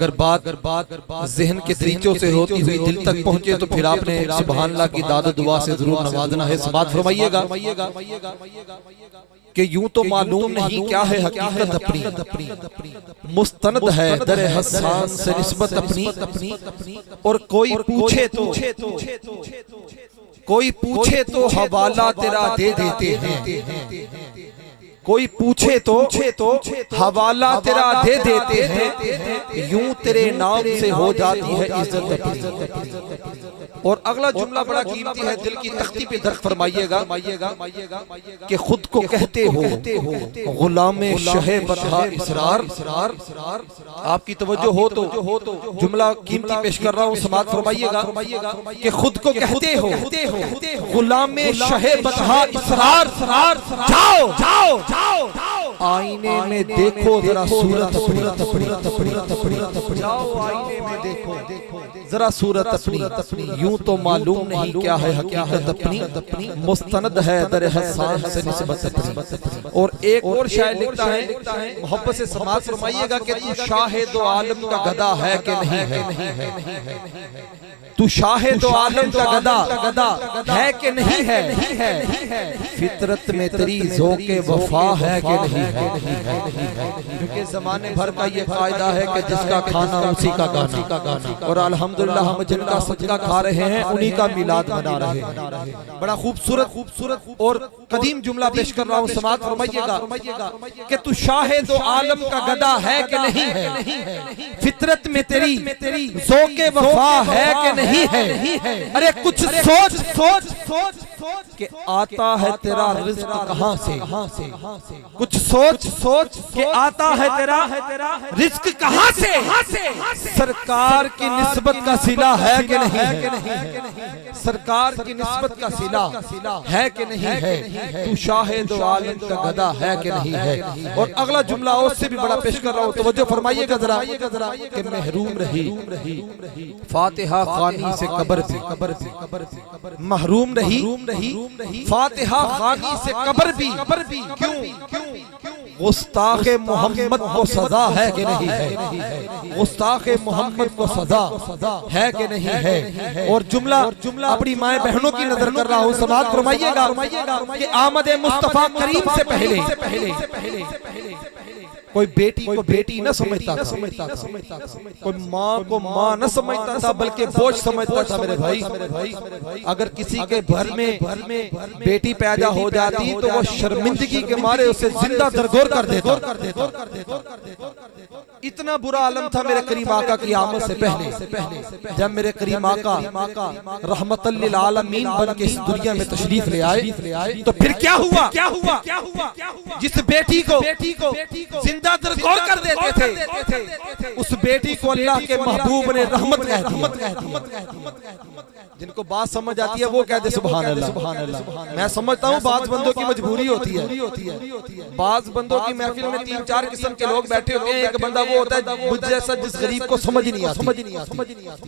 अगर बात ज़हन के दरीचों से होती हुई दिल तक पहुंचे तो फिर आपने सुभान अल्लाह की दाद दुआ से जरूर नवाजना है। समात फरमाइएगा कि यूं तो मालूम नहीं क्या है हकीकत अपनी, मुस्तनद है दर हसान से निस्बत अपनी, और कोई पूछे तो हवाला तेरा दे देते हैं, कोई पूछे तो हवाला तेरा दे देते हैं, यूं तेरे नाम से हो जाती है इज्जत अपनी। और अगला जुमला बड़ा कीमती है, दिल की तख्ती पे दर्ज फरमाइएगा कि खुद को कहते हो गुलामे शहे बतहा इसरार। आपकी तवज्जो हो तो जुमला कीमती पेश कर रहा हूँ, समात फरमाइएगा कि खुद को कहते हो गुलामे शहे बतहा इसरार। जाओ आईने में देखो जरा सूरत अपनी, जाओ आईने में देखो जरा सूरत अपनी, यूं तो मालूम नहीं क्या है हकीकत अपनी, मुस्तनद है दर हसान से निस्बत अपनी। और एक और शायर लिखता है, मोहब्बत से समात फरमाइएगा कि तू शाहे दो आलम का गदा है कि नहीं है, तू शाहे दो आलम का गदा है कि नहीं है, फितरत में तेरी ज़ौक़े वफा है कि नहीं है। क्योंकि जमाने भर का ये फायदा है कि जिसका खाना उसी का गाना, और अल्हम्दुलिल्लाह हम जिनका सदका खा रहे हैं उन्हीं का मिलाद मना रहे हैं। बड़ा खूबसूरत और कदीम जुमला पेश कर रहा हूँ, समात फरमाइएगा कि तू शाहे दो आलम का गदा है कि नहीं है, फितरत में तेरी ज़ौक़े वफा है कि नहीं है। अरे कुछ सोच कि आता है तेरा रिज़्क़ कहां से, कुछ सोच कि आता है तेरा रिज़्क़ कहां से, सरकार की निस्बत का सिला है कि नहीं है, सरकार की निस्बत का सिला है कि नहीं है, तू शाहे दो आलम का गदा है कि नहीं है। और अगला जुमला उससे भी बड़ा पेश कर रहा हूं, तवज्जो फरमाइएगा जरा कि महरूम रही फातिहा खानी से कब्र भी, महरूम रही फातिहा खानी से कब्र भी, क्यों गुस्ताखे मोहम्मद को सजा है कि नहीं है, गुस्ताखे मोहम्मद को सजा है कि नहीं है। और जुमला अपनी माए बहनों की नजर कर रहा हूँ, समात फरमाइएगा कि आमद मुस्तफा करीम से पहले कोई बेटी को बेटी न समझता था, कोई माँ को माँ न समझता था, बल्कि बोझ समझता था। मेरे भाई, अगर किसी के घर में बेटी पैदा हो जाती तो वो शर्मिंदगी के मारे उसे जिंदा दरगोर कर देता। इतना बुरा आलम था मेरे करीम आका की आमद से पहले। जब मेरे करीम आका रहमतल लिल आलमीन बन के इस दुनिया में तशरीफ ले आए तो फिर क्या हुआ, जिस बेटी को जिंदा दरगोर कर देते थे, उस बेटी को अल्लाह के महबूब ने रहमत कह दिया। जिनको बात समझ आती है वो कहते सुभान अल्लाह। मैं समझता हूँ बाज बंदों की मजबूरी होती है, बाज बंदों की महफिल में 3-4 किस्म के लोग बैठे होते हैं। एक बंदा वो होता है मुझ जैसा जिस गरीब को समझ नहीं आती,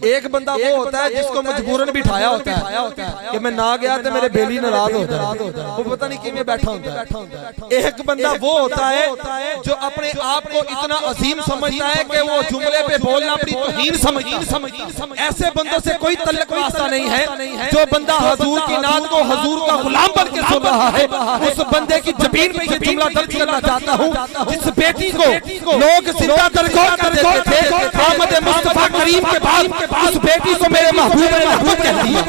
एक बंदा वो होता है जिसको मजबूरन बिठाया होता है कि मैं ना गया तो मेरे बेली नाराज होता है, वो पता नहीं किਵੇਂ बैठा होता है। एक बंदा वो होता है जो अपने आप को इतना अजीम समझता है कि वो जुमले पे बोलना अपनी तौहीन समझता है। ऐसे बंदों से कोई तल्लुक वास्ता नहीं है। जो बंदा हुजूर की नात को हुजूर का गुलाम बन के सुन रहा है, उस बंदे की जबीन पे ये जुमला दर्ज करना चाहता हूँ। जिस बेटी को लोग जिंदा दरगोर कर देते थे, आमद मुस्तफा करीम के बाद उस बेटी को मेरे महबूब ने रहमत कह दिया।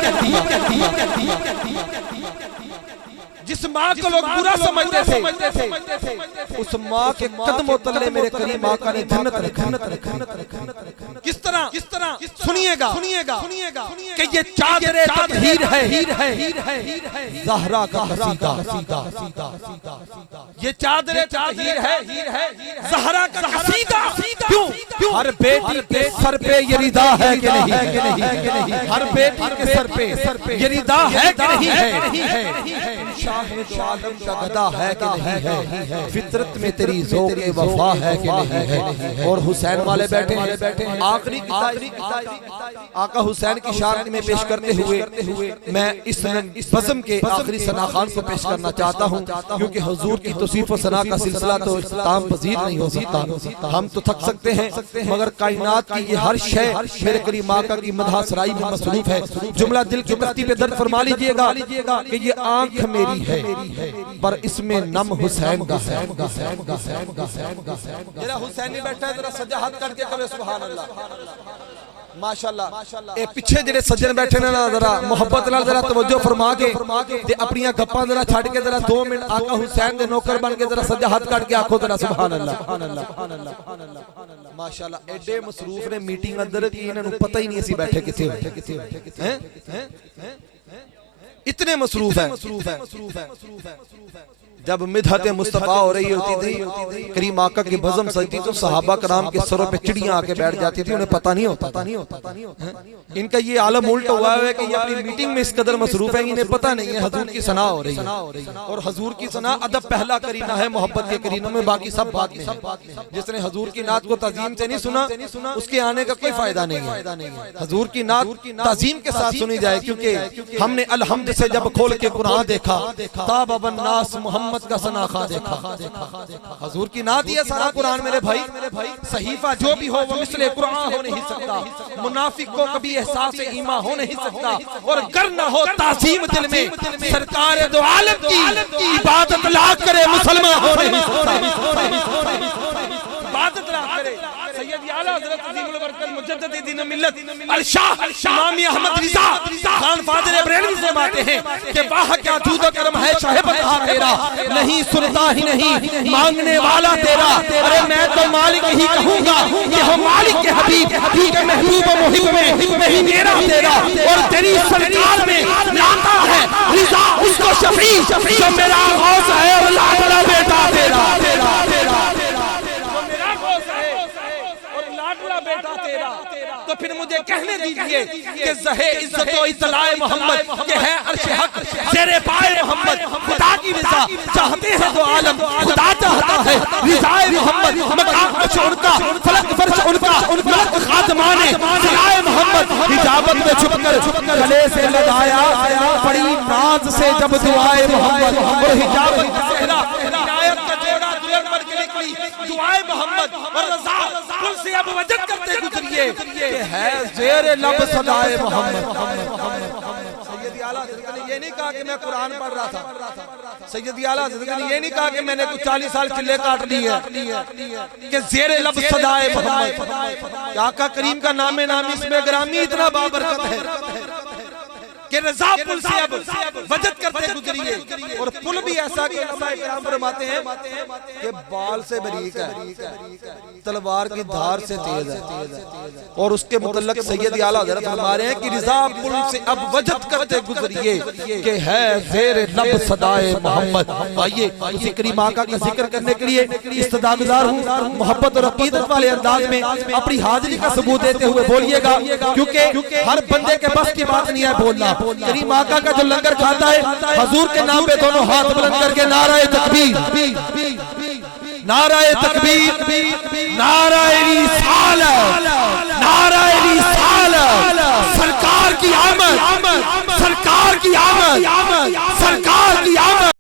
जिस माँ को लोग बुरा समझते थे, उस माँ के कदमों तले मेरे करीम आका ने जन्नत रखा। किस तरह सुनिएगा कि ये चादरे तत्हीर है ज़हरा का कसीदा, ये चादरे तत्हीर है ज़हरा का कसीदा। क्यों हर बेटी के सर पे ये रिदा है कि नहीं, हर बेटी के सर पे ये रिदा है कि नहीं है। आलम का गदा है कि नहीं है, फितरत में तेरी ज़ौक़-ए वफ़ा है कि नहीं है। और हुसैन वाले बैठे हैं, आखिरी आका हुसैन की शान में पेश करते हुए मैं इस बज़म के आखिरी सना खान को पेश करना चाहता हूँ, क्योंकि हुजूर की तौसीफ व सना का सिलसिला तो इख्तिताम पज़ीर नहीं हो सकता। हम तो थक सकते हैं, मगर कायनात की ये हर शय मेरे करीम आका की मदह सराई में मसरूफ है। जुमला दिल की तख्ती पे दर्द फरमा लीजिएगा कि ये आंख मेरी है पर इसमें नम हुसैन का है। जरा हुसैनी बैठा है, जरा सजा हाथ करके कहे सुभान अल्लाह। माशाअल्लाह। ए पीछे जेडे सज्जन बैठे ने ना, जरा मोहब्बत नाल जरा तवज्जो फरमा के ते अपनी गप्पां जरा छड़ के जरा 2 मिनट आका हुसैन दे नौकर बन के जरा सजा हाथ काट के आखो जरा सुभान अल्लाह। माशाअल्लाह एडे मसरूफ ने मीटिंग अंदर की, इन्हां नूं पता ही नहीं असी बैठे किथे हैं, इतने मसरूफ हैं। जब मिदहत मुस्तफा हो रही होती थी, करीम आका की बज़म सजती तो सहाबा कराम के सरों पे चिड़ियां आके बैठ जाती थी, उन्हें पता नहीं होता। इनका ये आलम उल्टा हुआ है कि ये अपनी मीटिंग में इस कदर मसरूफ है, इन्हें पता नहीं है हजूर की सना हो रही है। और हजूर की सना अदब पहला करीना है मोहब्बत के करीनों में, बाकी सब बाद में है। जिसने हजूर की नात को तज़ीम से नहीं सुना, उसके आने का कोई फायदा नहीं है। हजूर की नात तज़ीम के साथ सुनी जाए, क्योंकि हमने अलहम्द से जब खोल के कुरान देखा, ताबन नास मोहम्मद का सना खा देखा। हजूर की नात ही है सारा कुरान मेरे भाई। सहीफा जो भी हो वो मिसले कुरान हो नहीं सकता, मुनाफिक को कभी एहसास ईमान हो नहीं सकता, और गर न हो ताज़ीम दिल में सरकार दो आलम की इबादत ला करे मुसलमान हो नहीं सकता। इबादत ला करे सैयद आला हज़रत अज़ीमुल बरकत मुजद्दिद दीन मिल्लत अलशाह इमाम अहमद रिज़ा खान फादर बरेलवी फरमाते हैं कि वाह क्या जूद करम है शाह बता तेरा, नहीं सुनता ही नहीं मांगने वाला तेरा। अरे मैं तो मालिक ही कहूंगा कि हो मालिक के हबीब के महबूब मुहिब में नहीं मेरा तेरा, और तेरी सरकार में लाता है रिज़ा उसको शफी जो मेरा गौस है और लाडला बेटा तेरा। तो फिर मुझे कहने दीजिए कि ज़हे इज्जत व इत्तलाए मोहम्मद के है अर्श हक ज़ेरे पाए मोहम्मद। खुदा की रिज़ा चाहते हैं दो आलम, खुदा चाहता है रिज़ाए मोहम्मद। मकाम अर्श उनका, फलक फर्श उनका, मलक खादमाने रिज़ाए मोहम्मद। हिजाबत में छुपकर गले से लगाया बड़ी नाज से जब दुआए मोहम्मद, और हिजाबत का सेहरा इनायत का जोड़ा दुल्हन बन के निकली दुआए मोहम्मद। और रज़ा कुल से अब वजद करते गुजरिए कि है ज़ेरे लब सदाए मोहम्मद। सैयद आला हज़रत ने ये नहीं कहा कि मैं कुरान पढ़ रहा था, सैयद आला हज़रत ने ये नहीं कहा कि मैंने कुछ 40 साल चिल्ले काट लिए कि ज़ेरे लब सदाए मोहम्मद। आका करीम का नामे नामी इसमें ग्रामी इतना बाबरकत है कि रज़ा पुल से अब वजद करते गुजरिए। और पुल भी ऐसा कि फरमाते हैं कि बाल से बारीक है, तलवार की धार से तेज है। और उसके मुतल्लक सैयद आला हज़रत फरमा रहे हैं कि रज़ा पुल से अब वजद करते गुजरिए कि है ज़ेरे लब सदाए मोहम्मद। आइए उसी करीम आका का जिक्र करने के लिए इस्तदागुजार हूँ, मोहब्बत और अकीदत वाले अंदाज में अपनी हाजिरी का सबूत देते हुए बोलिएगा, क्योंकि हर बंदे के बस की बात नहीं है बोलना। करीम आका का जो लंगर खाता है हजूर के नाम पे दोनों हाथ बुलंद करके नाराए तकबीर, नाराए तकबीर, नाराए रिसालत, नाराए रिसालत, सरकार की आमद, सरकार की आमद, सरकार